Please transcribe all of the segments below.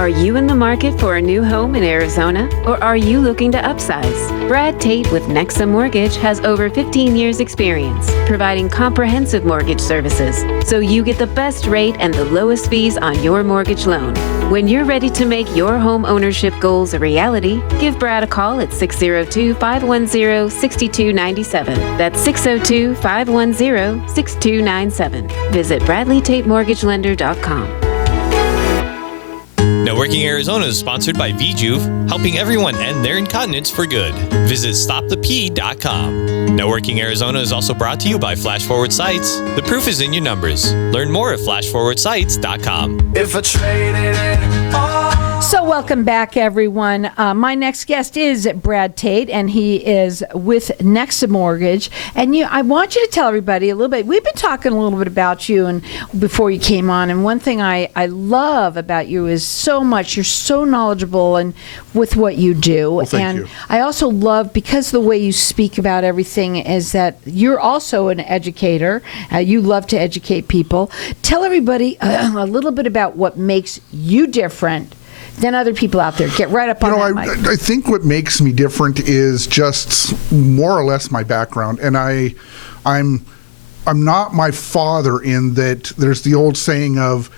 Are you in the market for a new home in Arizona, or are you looking to upsize? Brad Tate with Nexa Mortgage has over 15 years experience providing comprehensive mortgage services, so you get the best rate and the lowest fees on your mortgage loan. When you're ready to make your home ownership goals a reality, give Brad a call at 602-510-6297. That's 602-510-6297. Visit BradleyTateMortgageLender.com. Now Working Arizona is sponsored by VJuve, helping everyone end their incontinence for good. Visit StopThePee.com. Now Working Arizona is also brought to you by Flash Forward Sites. The proof is in your numbers. Learn more at FlashForwardSites.com. If I traded it all. So welcome back, everyone. My next guest is Brad Tate, and he is with Nexa Mortgage. And I want you to tell everybody a little bit. We've been talking a little bit about you and before you came on. And one thing I love about you is so much. You're so knowledgeable and with what you do. Well, thank you. I also love, because the way you speak about everything is that you're also an educator. You love to educate people. Tell everybody a little bit about what makes you different than other people out there. Get right up on that mic. I think what makes me different is just more or less my background, and I'm not my father in that. There's the old saying of,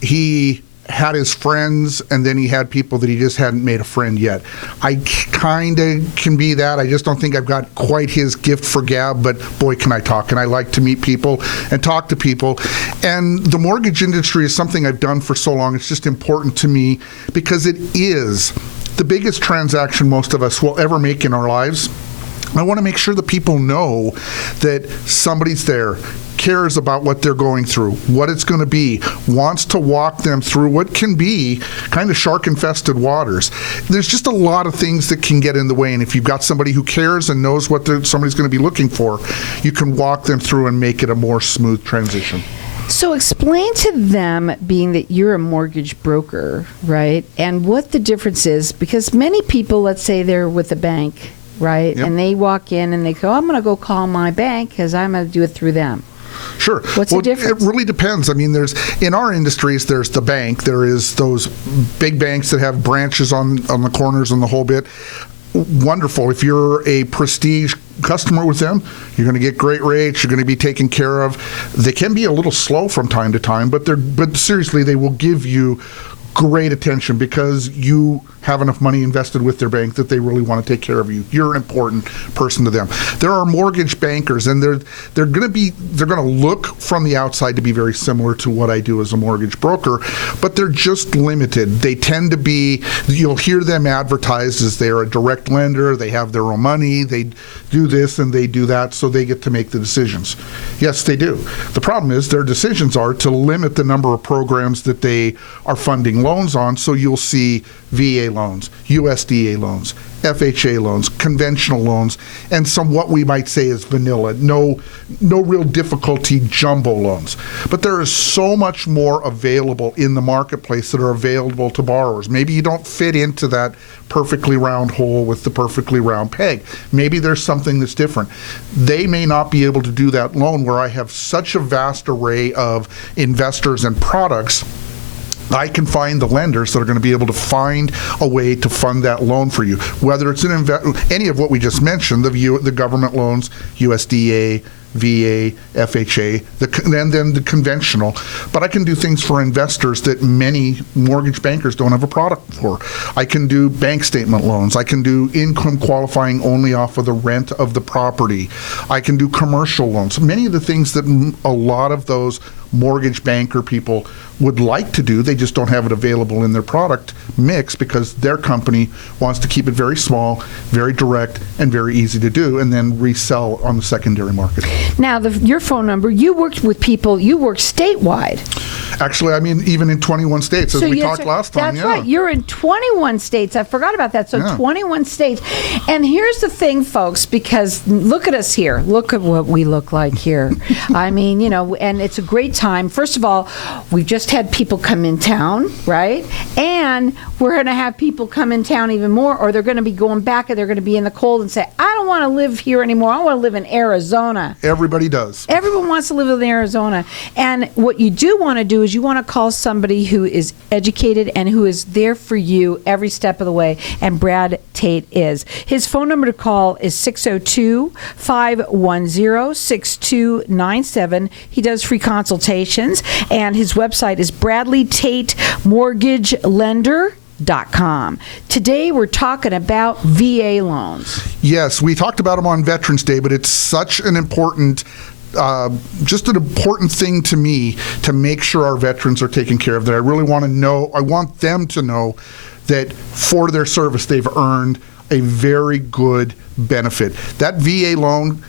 he had his friends and then he had people that he just hadn't made a friend yet. I kind of can be that. I just don't think I've got quite his gift for gab, but boy, can I talk. And I like to meet people and talk to people. And the mortgage industry is something I've done for so long. It's just important to me because it is the biggest transaction most of us will ever make in our lives. I want to make sure that people know that somebody's there, cares about what they're going through, what it's going to be, wants to walk them through what can be kind of shark-infested waters. There's just a lot of things that can get in the way, and if you've got somebody who cares and knows what somebody's going to be looking for, you can walk them through and make it a more smooth transition. So explain to them, being that you're a mortgage broker, right, and what the difference is, because many people, let's say they're with a bank, right, Yep. and they walk in and they go, I'm going to go call my bank because I'm going to do it through them. Sure. What's the difference? It really depends. I mean, in our industries, there's the bank. There is those big banks that have branches on the corners and the whole bit. Wonderful. If you're a prestige customer with them, you're going to get great rates. You're going to be taken care of. They can be a little slow from time to time, but seriously, they will give you great attention because you have enough money invested with their bank that they really want to take care of you. You're an important person to them. There are mortgage bankers, and they're going to look from the outside to be very similar to what I do as a mortgage broker, but they're just limited. They tend to be, you'll hear them advertised as they're a direct lender, they have their own money, they do this and they do that, so they get to make the decisions. Yes, they do. The problem is their decisions are to limit the number of programs that they are funding loans on, so you'll see VA loans, USDA loans, FHA loans, conventional loans, and some what we might say is vanilla, no real difficulty jumbo loans. But there is so much more available in the marketplace that are available to borrowers. Maybe you don't fit into that perfectly round hole with the perfectly round peg. Maybe there's something that's different. They may not be able to do that loan where I have such a vast array of investors and products. I can find the lenders that are going to be able to find a way to fund that loan for you, whether it's any of what we just mentioned, the government loans, USDA, VA, FHA, and then the conventional. But I can do things for investors that many mortgage bankers don't have a product for. I can do bank statement loans. I can do income qualifying only off of the rent of the property. I can do commercial loans. Many of the things that a lot of those mortgage banker people would like to do, they just don't have it available in their product mix because their company wants to keep it very small, very direct, and very easy to do, and then resell on the secondary market. Now, your phone number, you worked with people, you work statewide. Actually, I mean, even in 21 states, as we talked last time. That's right. You're in 21 states. I forgot about that. So 21 states. And here's the thing, folks, because look at us here. Look at what we look like here. I mean, and it's a great time. First of all, we've just had people come in town, right? And we're going to have people come in town even more, or they're going to be going back and they're going to be in the cold and say, I don't want to live here anymore. I want to live in Arizona. Everybody does. Everyone wants to live in Arizona. And what you do want to do is you want to call somebody who is educated and who is there for you every step of the way. And Brad Tate is. His phone number to call is 602-510-6297. He does free consultations. And his website is BradleyTateMortgageLender.com. Today we're talking about VA loans. Yes, we talked about them on Veterans Day, but it's such an important just an important thing to me to make sure our veterans are taken care of. That I really want to know, I want them to know that for their service they've earned a very good benefit. That VA loan,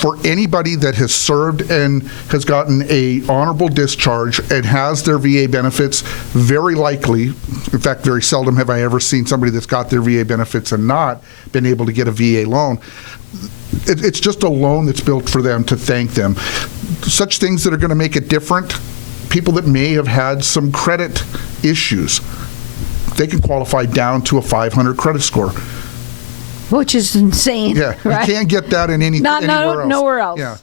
for anybody that has served and has gotten a honorable discharge and has their VA benefits, very likely, in fact, very seldom have I ever seen somebody that's got their VA benefits and not been able to get a VA loan. It's just a loan that's built for them to thank them. Such things that are going to make it different, people that may have had some credit issues, they can qualify down to a 500 credit score. Which is insane. Yeah, right? You can't get that in anywhere else. Nowhere else. Yeah,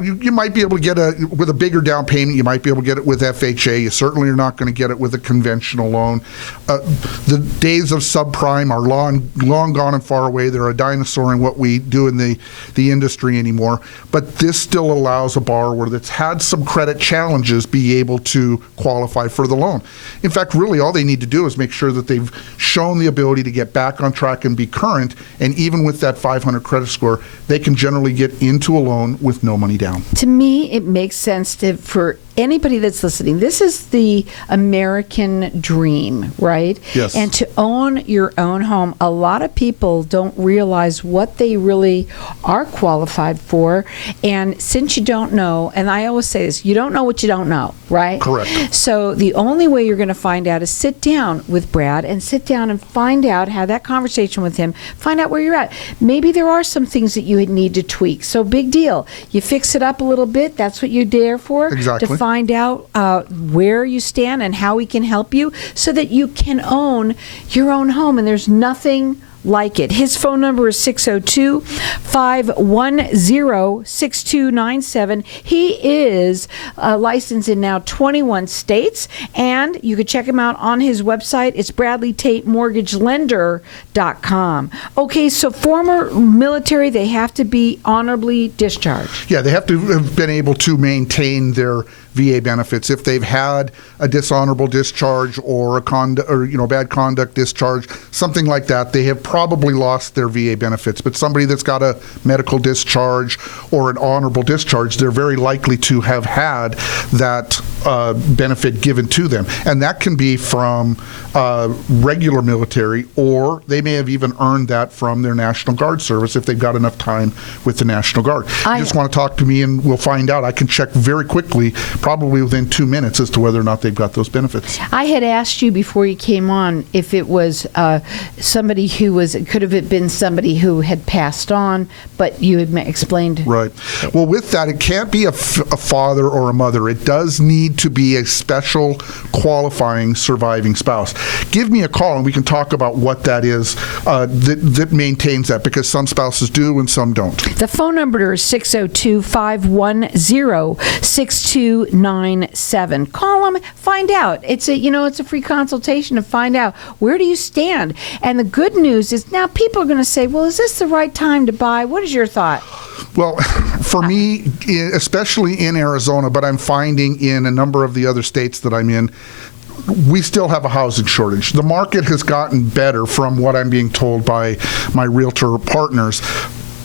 you might be able to get with a bigger down payment. You might be able to get it with FHA. You certainly are not going to get it with a conventional loan. The days of subprime are long gone and far away. They're a dinosaur in what we do in the industry anymore. But this still allows a borrower that's had some credit challenges be able to qualify for the loan. In fact, really all they need to do is make sure that they've shown the ability to get back on track and be current. And even with that 500 credit score, they can generally get into a loan with no money down. To me, it makes sense for anybody that's listening. This is the American dream, right? Yes. And to own your own home, a lot of people don't realize what they really are qualified for. And since you don't know, and I always say this, you don't know what you don't know, right? Correct. So the only way you're going to find out is sit down with Brad and sit down and find out, have that conversation with him, find out where you're at. Maybe there are some things that you would need to tweak. So big deal. You fix it up a little bit. That's what you're there for. Exactly. To find out where you stand and how we can help you so that you can own your own home. And there's nothing like it. His phone number is 602-510-6297. He is licensed in now 21 states, and you can check him out on his website. It's BradleyTateMortgageLender.com. Okay, so former military, they have to be honorably discharged. Yeah, they have to have been able to maintain their VA benefits. If they've had a dishonorable discharge or a bad conduct discharge, something like that, they have probably lost their VA benefits. But somebody that's got a medical discharge or an honorable discharge, they're very likely to have had that benefit given to them. And that can be from regular military, or they may have even earned that from their National Guard service if they've got enough time with the National Guard. You just want to talk to me and we'll find out. I can check very quickly, probably within 2 minutes, as to whether or not they've got those benefits. I had asked you before you came on if it was somebody who could have been somebody who had passed on, but you had explained. Right. Well, with that, it can't be a father or a mother. It does need to be a special qualifying surviving spouse. Give me a call and we can talk about what that is that maintains that, because some spouses do and some don't. The phone number is 602-510-6297. Call them, find out. It's a free consultation to find out where do you stand. And the good news is now people are going to say, well, is this the right time to buy? What is your thought? Well, for me, especially in Arizona, but I'm finding in a number of the other states that I'm in, we still have a housing shortage. The market has gotten better from what I'm being told by my realtor partners,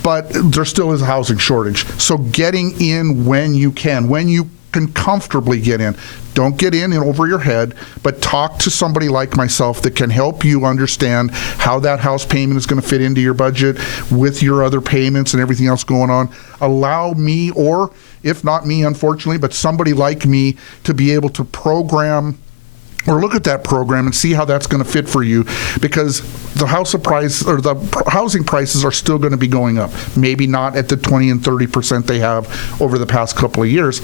but there still is a housing shortage. So getting in when you can comfortably get in. Don't get in and over your head, but talk to somebody like myself that can help you understand how that house payment is going to fit into your budget with your other payments and everything else going on. Allow me, or if not me, unfortunately, but somebody like me, to be able to program or look at that program and see how that's going to fit for you, because the housing prices are still going to be going up. Maybe not at the 20 and 30% they have over the past couple of years.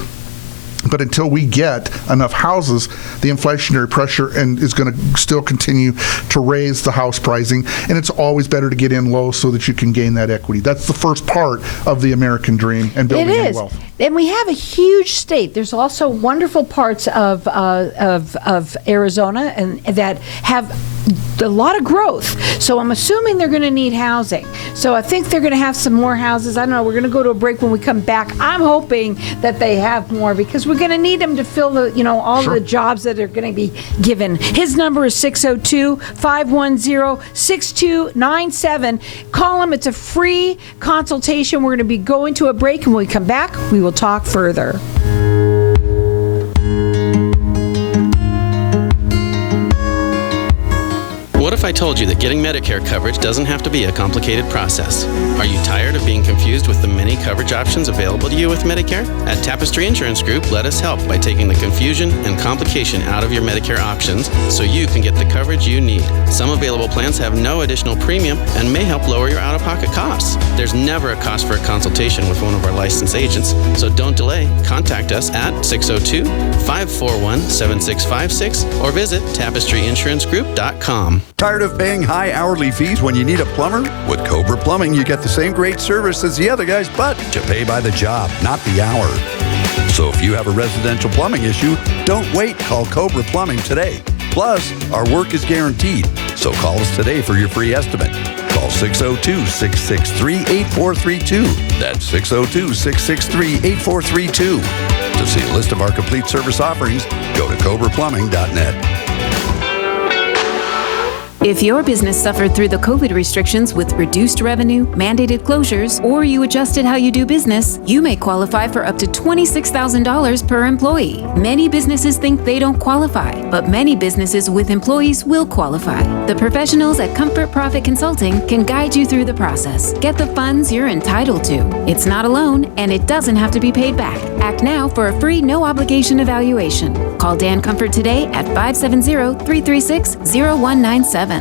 But until we get enough houses, the inflationary pressure is going to still continue to raise the house pricing. And it's always better to get in low so that you can gain that equity. That's the first part of the American dream and building in wealth. And we have a huge state. There's also wonderful parts of Arizona and that have a lot of growth. So I'm assuming they're going to need housing. So I think they're going to have some more houses. I don't know. We're going to go to a break. When we come back, I'm hoping that they have more because we're going to need them to fill the, all the jobs that are going to be given. His number is 602-510-6297. Call him. It's a free consultation. We're going to be going to a break, and when we come back, we will talk further. What if I told you that getting Medicare coverage doesn't have to be a complicated process? Are you tired of being confused with the many coverage options available to you with Medicare? At Tapestry Insurance Group, let us help by taking the confusion and complication out of your Medicare options so you can get the coverage you need. Some available plans have no additional premium and may help lower your out-of-pocket costs. There's never a cost for a consultation with one of our licensed agents, so don't delay. Contact us at 602-541-7656 or visit tapestryinsurancegroup.com. Tired of paying high hourly fees when you need a plumber? With Cobra Plumbing, you get the same great service as the other guys, but you pay by the job, not the hour. So if you have a residential plumbing issue, don't wait. Call Cobra Plumbing today. Plus, our work is guaranteed. So call us today for your free estimate. Call 602-663-8432. That's 602-663-8432. To see a list of our complete service offerings, go to cobraplumbing.net. If your business suffered through the COVID restrictions with reduced revenue, mandated closures, or you adjusted how you do business, you may qualify for up to $26,000 per employee. Many businesses think they don't qualify, but many businesses with employees will qualify. The professionals at Comfort Profit Consulting can guide you through the process. Get the funds you're entitled to. It's not a loan, and it doesn't have to be paid back. Act now for a free no-obligation evaluation. Call Dan Comfort today at 570-336-0197.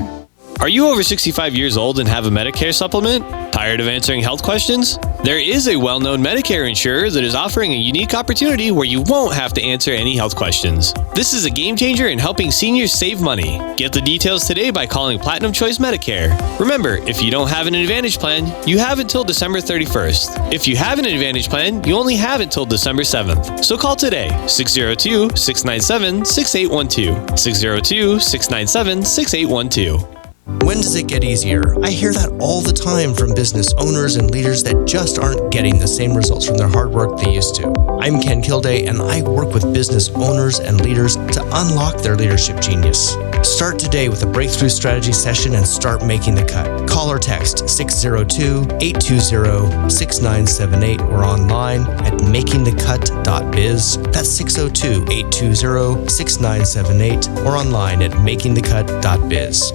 Are you over 65 years old and have a Medicare supplement? Tired of answering health questions? There is a well-known Medicare insurer that is offering a unique opportunity where you won't have to answer any health questions. This is a game changer in helping seniors save money. Get the details today by calling Platinum Choice Medicare. Remember, if you don't have an Advantage plan, you have until December 31st. If you have an Advantage plan, you only have until December 7th. So call today, 602-697-6812. 602-697-6812. When does it get easier? I hear that all the time from business owners and leaders that just aren't getting the same results from their hard work they used to. I'm Ken Kilday, and I work with business owners and leaders to unlock their leadership genius. Start today with a breakthrough strategy session and start making the cut. Call or text 602-820-6978 or online at makingthecut.biz. That's 602-820-6978 or online at makingthecut.biz.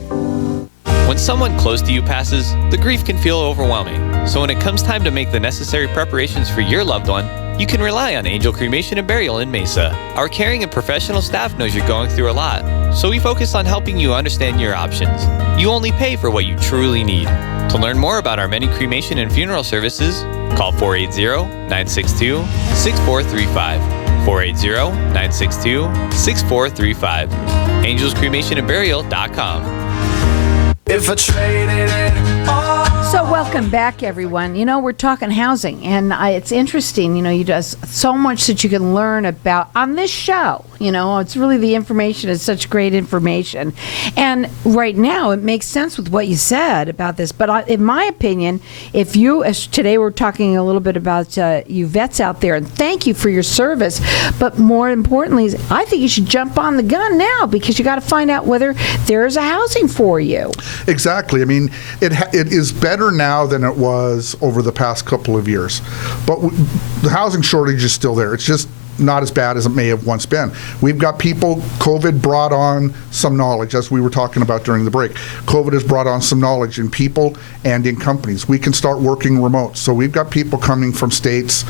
When someone close to you passes, the grief can feel overwhelming. So when it comes time to make the necessary preparations for your loved one, you can rely on Angel Cremation and Burial in Mesa. Our caring and professional staff knows you're going through a lot, so we focus on helping you understand your options. You only pay for what you truly need. To learn more about our many cremation and funeral services, call 480-962-6435. 480-962-6435. AngelsCremationandBurial.com. If I traded it all. So welcome back, everyone. We're talking housing, and it's interesting. There's so much that you can learn about on this show. It's really the information is such great information. And right now, it makes sense with what you said about this. But in my opinion, today we're talking a little bit about you vets out there, and thank you for your service. But more importantly, I think you should jump on the gun now because you got to find out whether there's a housing for you. Exactly. I mean, it is better now than it was over the past couple of years. But the housing shortage is still there. It's just not as bad as it may have once been. We've got people, COVID brought on some knowledge, as we were talking about during the break. COVID has brought on some knowledge in people and in companies. We can start working remote. So we've got people coming from states,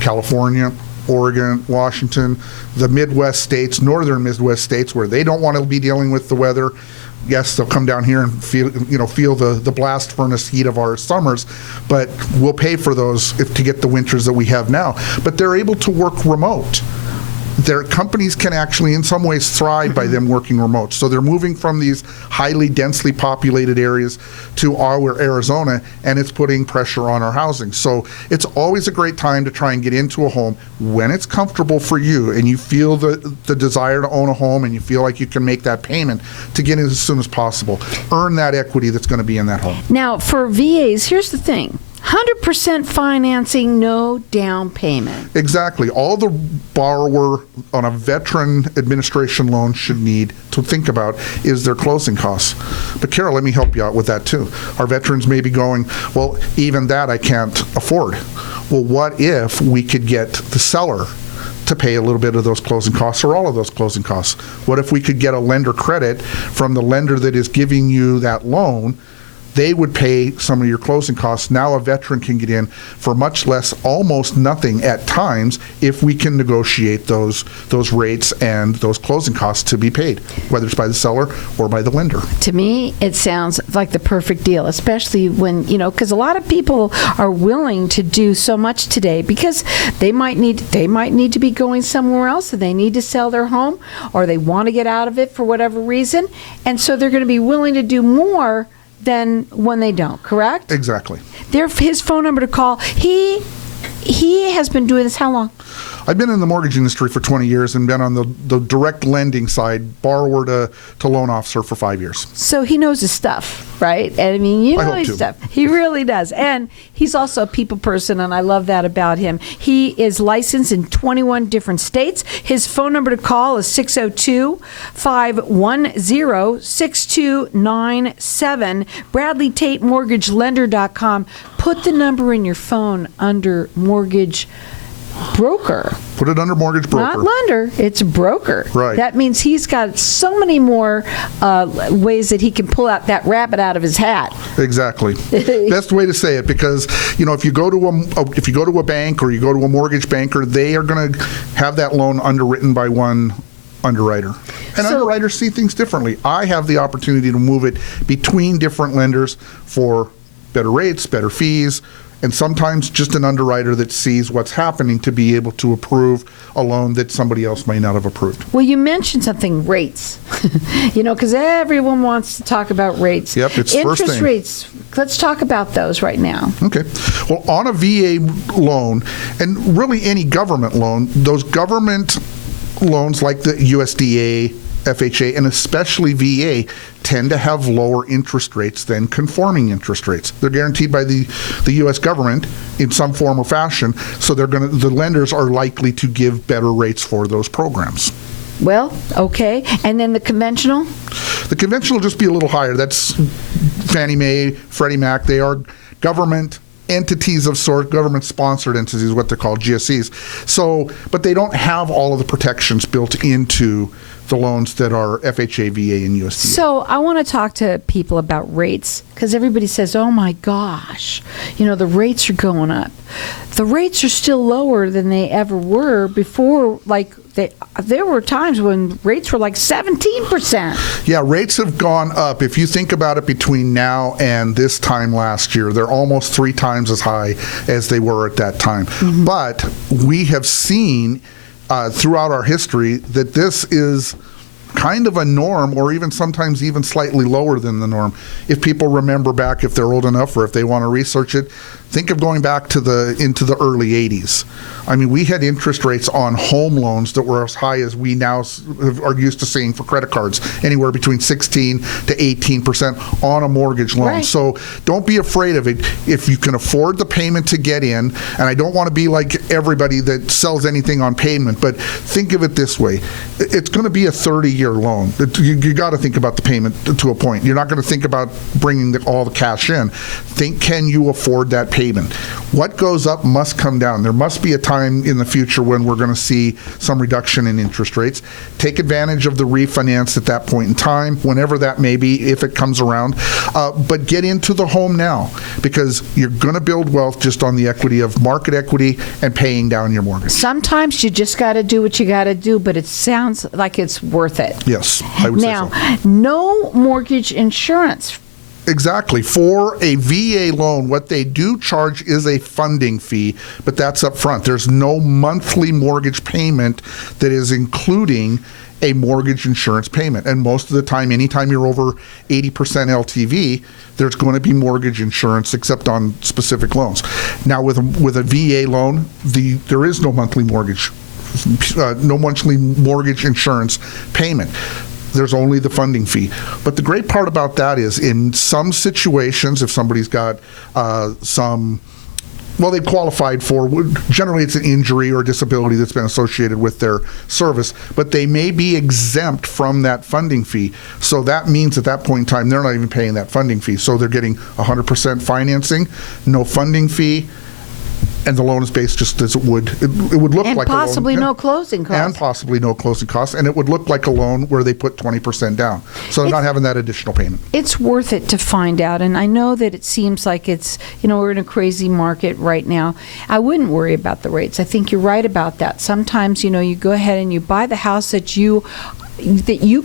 California, Oregon, Washington, the Midwest states, northern Midwest states, where they don't want to be dealing with the weather. Yes, they'll come down here and feel the blast furnace heat of our summers, but we'll pay for those to get the winters that we have now. But they're able to work remote. their companies can actually in some ways thrive by them working remote. So they're moving from these highly densely populated areas to our Arizona, and it's putting pressure on our housing. So it's always a great time to try and get into a home when it's comfortable for you and you feel the desire to own a home and you feel like you can make that payment, to get in as soon as possible. Earn that equity that's going to be in that home. Now, for VAs, here's the thing. 100% financing, no down payment. Exactly. All the borrower on a veteran administration loan should need to think about is their closing costs. But Carol, let me help you out with that too. Our veterans may be going, well, even that I can't afford. Well, what if we could get the seller to pay a little bit of those closing costs or all of those closing costs? What if we could get a lender credit from the lender that is giving you that loan? They would pay some of your closing costs. Now a veteran can get in for much less, almost nothing at times, if we can negotiate those rates and those closing costs to be paid, whether it's by the seller or by the lender. To me, it sounds like the perfect deal, especially when, because a lot of people are willing to do so much today because they might need to be going somewhere else, and they need to sell their home, or they want to get out of it for whatever reason, and so they're going to be willing to do more than when they don't, correct? Exactly. His phone number to call. He has been doing this how long? I've been in the mortgage industry for 20 years and been on the direct lending side, borrower to loan officer, for 5 years. So he knows his stuff, right? And I mean, you know his stuff. He really does. And he's also a people person, and I love that about him. He is licensed in 21 different states. His phone number to call is 602-510-6297. Bradley Tate, mortgagelender.com. Put the number in your phone under mortgage broker. Put it under mortgage broker. Not lender, it's broker. Right. That means he's got so many more ways that he can pull out that rabbit out of his hat. Exactly. Best way to say it, because if you go to a bank or you go to a mortgage banker, they are going to have that loan underwritten by one underwriter. And underwriters see things differently. I have the opportunity to move it between different lenders for better rates, better fees, and sometimes just an underwriter that sees what's happening to be able to approve a loan that somebody else may not have approved. Well, you mentioned something, rates. Because everyone wants to talk about rates. Yep, it's interest first thing. Rates. Let's talk about those right now. Okay. Well, on a VA loan, and really any government loan, those government loans like the USDA, FHA, and especially VA tend to have lower interest rates than conforming interest rates. They're guaranteed by the U.S. government in some form or fashion, so the lenders are likely to give better rates for those programs. Well, okay. And then the conventional? The conventional will just be a little higher. That's Fannie Mae, Freddie Mac. They are government entities of sort, government-sponsored entities, what they're called, GSEs. So, but they don't have all of the protections built into the loans that are FHA, VA, and USDA. So I want to talk to people about rates, because everybody says, oh my gosh, the rates are going up. The rates are still lower than they ever were before. There were times when rates were like 17%. Yeah, rates have gone up. If you think about it, between now and this time last year, they're almost 3 times as high as they were at that time. Mm-hmm. But we have seen throughout our history that this is kind of a norm, or even sometimes even slightly lower than the norm. If people remember back, if they're old enough, or if they want to research it, think of going back into the early 80s. I mean, we had interest rates on home loans that were as high as we now are used to seeing for credit cards, anywhere between 16 to 18% on a mortgage loan. Right. So don't be afraid of it. If you can afford the payment to get in, and I don't want to be like everybody that sells anything on payment, but think of it this way. It's going to be a 30-year loan. You got to think about the payment to a point. You're not going to think about bringing all the cash in. Think, can you afford that payment? What goes up must come down. There must be a time in the future when we're going to see some reduction in interest rates. Take advantage of the refinance at that point in time, whenever that may be, if it comes around. But get into the home now, because you're going to build wealth just on the equity of market equity and paying down your mortgage. Sometimes you just got to do what you got to do, but it sounds like it's worth it. Yes, I would say so. Now, no mortgage insurance Exactly. For a VA loan, what they do charge is a funding fee, but that's up front. There's no monthly mortgage payment that is including a mortgage insurance payment. And most of the time, anytime you're over 80% LTV, there's going to be mortgage insurance, except on specific loans. Now, with a VA loan, there is no monthly mortgage insurance payment. There's only the funding fee. But the great part about that is, in some situations, if somebody's got they've qualified for, generally it's an injury or disability that's been associated with their service, but they may be exempt from that funding fee. So that means at that point in time, they're not even paying that funding fee. So they're getting 100% financing, no funding fee, and the loan is based just as it would look and like a loan. And possibly no closing costs. And possibly no closing costs. And it would look like a loan where they put 20% down. So they're not having that additional payment. It's worth it to find out. And I know that it seems like it's, we're in a crazy market right now. I wouldn't worry about the rates. I think you're right about that. Sometimes, you go ahead and you buy the house that you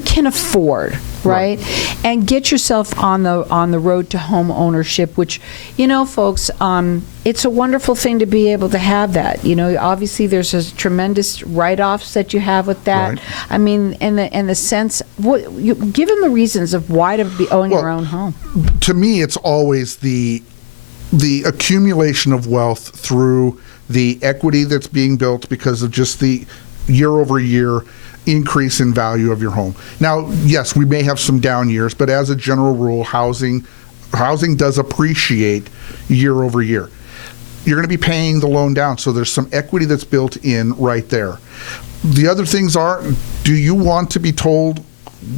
can afford, right? And get yourself on the road to home ownership, which, folks, it's a wonderful thing to be able to have that. Obviously there's a tremendous write-offs that you have with that. Right. I mean, in the sense, give them the reasons of why to own your own home. To me, it's always the accumulation of wealth through the equity that's being built because of just the year-over-year increase in value of your home. Now, yes, we may have some down years, but as a general rule, housing does appreciate year over year. You're going to be paying the loan down, so there's some equity that's built in right there. The other things are, do you want to be told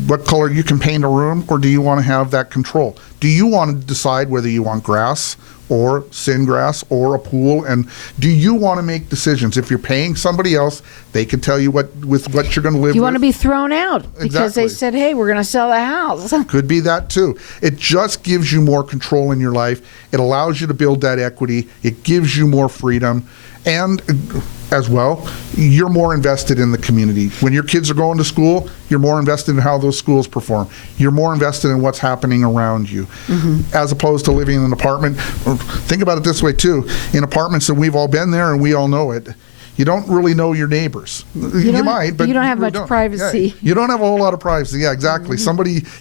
what color you can paint a room, or do you want to have that control? Do you want to decide whether you want grass or sin grass or a pool? And do you want to make decisions? If you're paying somebody else, they can tell you what you're going to live with. You want to be thrown out because they said, hey, we're going to sell the house. Could be that too. It just gives you more control in your life. It allows you to build that equity. It gives you more freedom. And as well, you're more invested in the community. When your kids are going to school, you're more invested in how those schools perform. You're more invested in what's happening around you, as opposed to living in an apartment. Think about it this way too. In apartments, and we've all been there and we all know it, you don't really know your neighbors. You might, but you don't have really much privacy. Yeah, you don't have a whole lot of privacy. Yeah, exactly.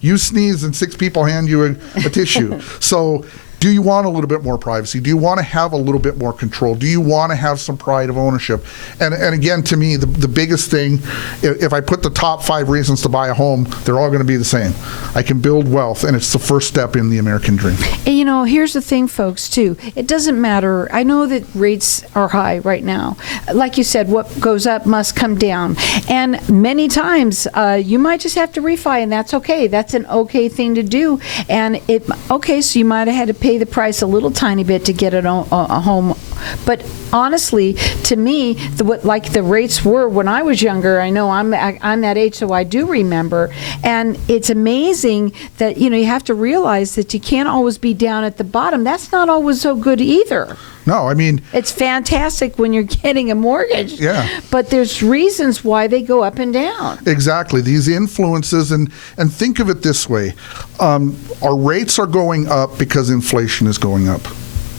You sneeze and 6 people hand you a tissue. So do you want a little bit more privacy? Do you want to have a little bit more control? Do you want to have some pride of ownership? And again, to me, the biggest thing, if I put the top 5 reasons to buy a home, they're all going to be the same. I can build wealth, and it's the first step in the American dream. And here's the thing, folks, too. It doesn't matter. I know that rates are high right now. Like you said, what goes up must come down. And many times, you might just have to refi, and that's okay. That's an okay thing to do. And so you might have had to pay the price a little tiny bit to get a home. But honestly, to me, like the rates were when I was younger, I know I'm that age, so I do remember. And it's amazing that, you have to realize that you can't always be down at the bottom. That's not always so good either. No, I mean, it's fantastic when you're getting a mortgage. Yeah. But there's reasons why they go up and down. Exactly. These influences, and think of it this way. Our rates are going up because inflation is going up.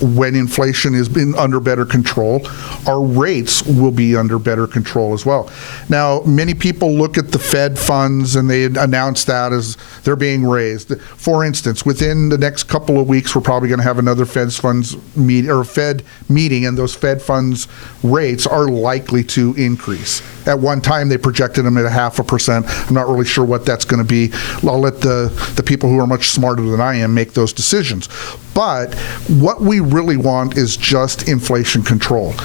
When inflation is under better control, our rates will be under better control as well. Now, many people look at the Fed funds and they announce that as they're being raised. For instance, within the next couple of weeks, we're probably going to have another Fed meeting, and those Fed funds rates are likely to increase. At one time, they projected them at 0.5%. I'm not really sure what that's going to be. I'll let the people who are much smarter than I am make those decisions. But what we really want is just inflation control.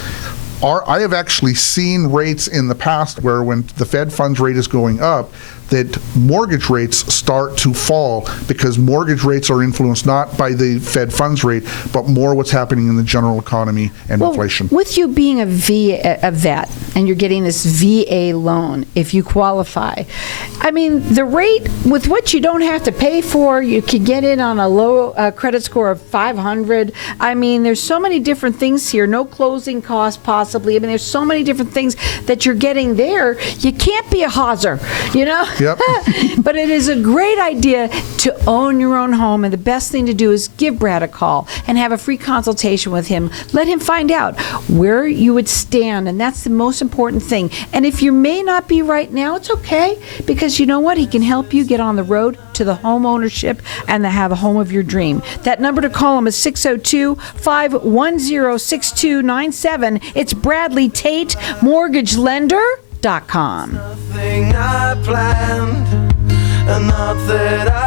I have actually seen rates in the past where when the Fed funds rate is going up, that mortgage rates start to fall because mortgage rates are influenced not by the Fed funds rate, but more what's happening in the general economy and inflation. With you being a vet and you're getting this VA loan, if you qualify, I mean, the rate with what you don't have to pay for, you can get in on a low credit score of 500. I mean, there's so many different things here. No closing costs possibly. I mean, there's so many different things that you're getting there. You can't be a hawser, Yep. But it is a great idea to own your own home, and the best thing to do is give Brad a call and have a free consultation with him. Let him find out where you would stand, and that's the most important thing. And if you may not be right now, it's okay, because you know what? He can help you get on the road to the home ownership and to have a home of your dream. That number to call him is 602-510-6297. It's Bradley Tate, mortgagelender.com. Nothing I planned, and not that I